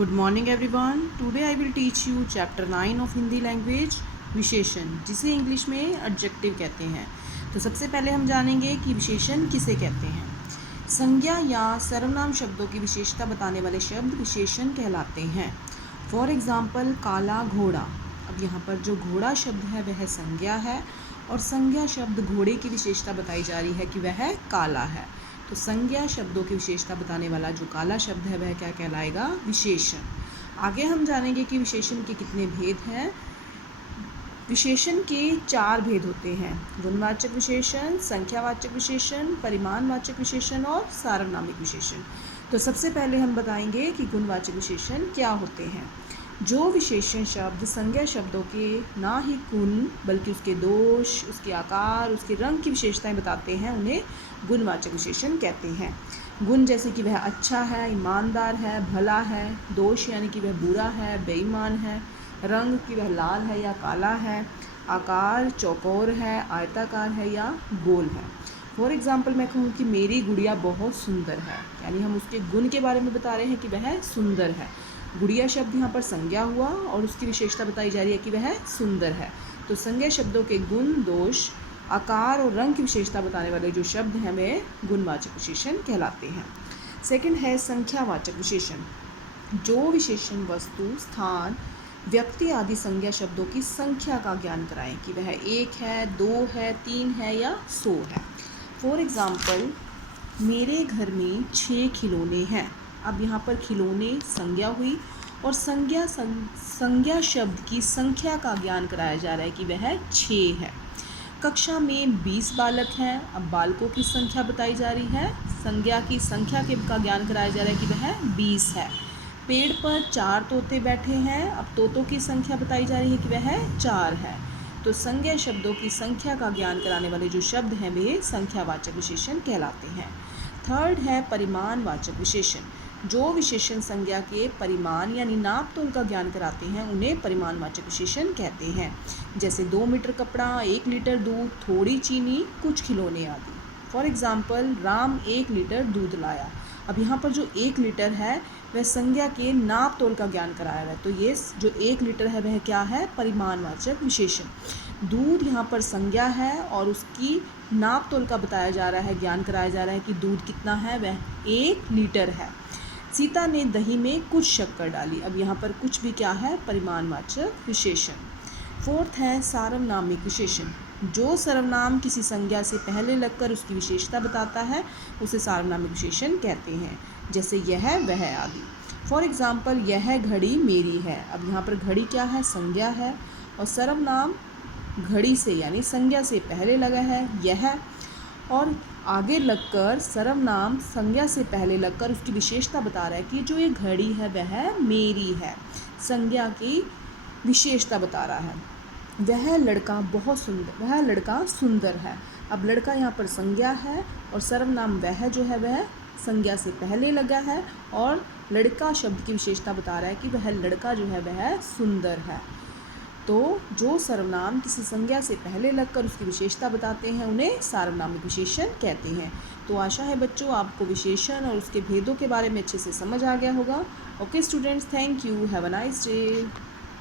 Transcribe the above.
Good morning everyone. Today I will teach you chapter 9 of Hindi language विशेषण, जिसे English में adjective कहते हैं। तो सबसे पहले हम जानेंगे कि विशेषण किसे कहते हैं। संज्ञा या सर्वनाम शब्दों की विशेषता बताने वाले शब्द विशेषण कहलाते हैं। फॉर एग्जाम्पल काला घोड़ा। अब यहाँ पर जो घोड़ा शब्द है वह संज्ञा है और संज्ञा शब्द घोड़े की विशेषता बताई जा रही है कि वह काला है। तो संज्ञा शब्दों की विशेषता बताने वाला जो काला शब्द है वह क्या कहलाएगा? विशेषण। आगे हम जानेंगे कि विशेषण के कितने भेद हैं। विशेषण के 4 भेद होते हैं: गुणवाचक विशेषण, संख्यावाचक विशेषण, परिमाणवाचक विशेषण और सार्वनामिक विशेषण। तो सबसे पहले हम बताएंगे कि गुणवाचक विशेषण क्या होते हैं। जो विशेषण शब्द संज्ञा शब्दों के ना ही गुण बल्कि उसके दोष, उसके आकार, उसके रंग की विशेषताएं बताते हैं उन्हें गुणवाचक विशेषण कहते हैं। गुण जैसे कि वह अच्छा है, ईमानदार है, भला है। दोष यानी कि वह बुरा है, बेईमान है। रंग कि वह लाल है या काला है। आकार चौकोर है, आयताकार है या गोल है। फॉर एग्ज़ाम्पल मैं कहूँ कि मेरी गुड़िया बहुत सुंदर है, यानी हम उसके गुण के बारे में बता रहे हैं कि वह सुंदर है। गुड़िया शब्द यहाँ पर संज्ञा हुआ और उसकी विशेषता बताई जा रही है कि वह सुंदर है। तो संज्ञा शब्दों के गुण, दोष, आकार और रंग की विशेषता बताने वाले जो शब्द हैं वे गुणवाचक विशेषण कहलाते हैं। सेकंड है संख्यावाचक विशेषण। जो विशेषण वस्तु, स्थान, व्यक्ति आदि संज्ञा शब्दों की संख्या का ज्ञान कराएं कि वह 1 है, 2 है, 3 है या 100 है। फॉर एग्ज़ाम्पल मेरे घर में 6 खिलौने हैं। अब यहाँ पर खिलौने संज्ञा हुई और संज्ञा शब्द की संख्या का ज्ञान कराया जा रहा है कि वह 6 है। कक्षा में 20 बालक हैं। अब बालकों की संख्या बताई जा रही है, संज्ञा की संख्या के का ज्ञान कराया जा रहा है कि वह 20 है। पेड़ पर 4 तोते बैठे हैं। अब तोतों की संख्या बताई जा रही है कि वह 4 है। तो संज्ञा शब्दों की संख्या का ज्ञान कराने वाले जो शब्द हैं वे संख्यावाचक विशेषण कहलाते हैं। थर्ड है परिमाणवाचक विशेषण। जो विशेषण संज्ञा के परिमाण यानी नाप तोल का ज्ञान कराते हैं उन्हें परिमाणवाचक विशेषण कहते हैं। जैसे 2 मीटर कपड़ा, 1 लीटर दूध, थोड़ी चीनी, कुछ खिलौने आदि। फॉर एग्ज़ाम्पल राम 1 लीटर दूध लाया। अब यहाँ पर जो 1 लीटर है वह संज्ञा के नाप तोल का ज्ञान कराया है। तो ये जो 1 लीटर है वह क्या है? परिमाणवाचक विशेषण। दूध यहाँ पर संज्ञा है और उसकी नाप तोल का बताया जा रहा है, ज्ञान कराया जा रहा है कि दूध कितना है? वह 1 लीटर है। सीता ने दही में कुछ शक्कर डाली। अब यहाँ पर कुछ भी क्या है? परिमाणवाचक विशेषण। फोर्थ है सार्वनामिक विशेषण। जो सर्वनाम किसी संज्ञा से पहले लगकर उसकी विशेषता बताता है उसे सार्वनामिक विशेषण कहते हैं। जैसे यह, वह आदि। फॉर एग्ज़ाम्पल यह घड़ी मेरी है। अब यहाँ पर घड़ी क्या है? संज्ञा है और सर्वनाम घड़ी से यानी संज्ञा से पहले लगा है यह, और आगे लगकर सर्वनाम संज्ञा से पहले लगकर उसकी विशेषता बता रहा है कि जो ये घड़ी है वह मेरी है। संज्ञा की विशेषता बता रहा है। वह लड़का बहुत सुंदर, वह लड़का सुंदर है। अब लड़का यहाँ पर संज्ञा है और सर्वनाम वह जो है वह संज्ञा से पहले लगा है और लड़का शब्द की विशेषता बता रहा है कि वह लड़का जो है वह सुंदर है। तो जो सर्वनाम किसी संज्ञा से पहले लगकर उसकी विशेषता बताते हैं उन्हें सार्वनामिक विशेषण कहते हैं। तो आशा है बच्चों आपको विशेषण और उसके भेदों के बारे में अच्छे से समझ आ गया होगा। Okay students, thank you, have a nice day.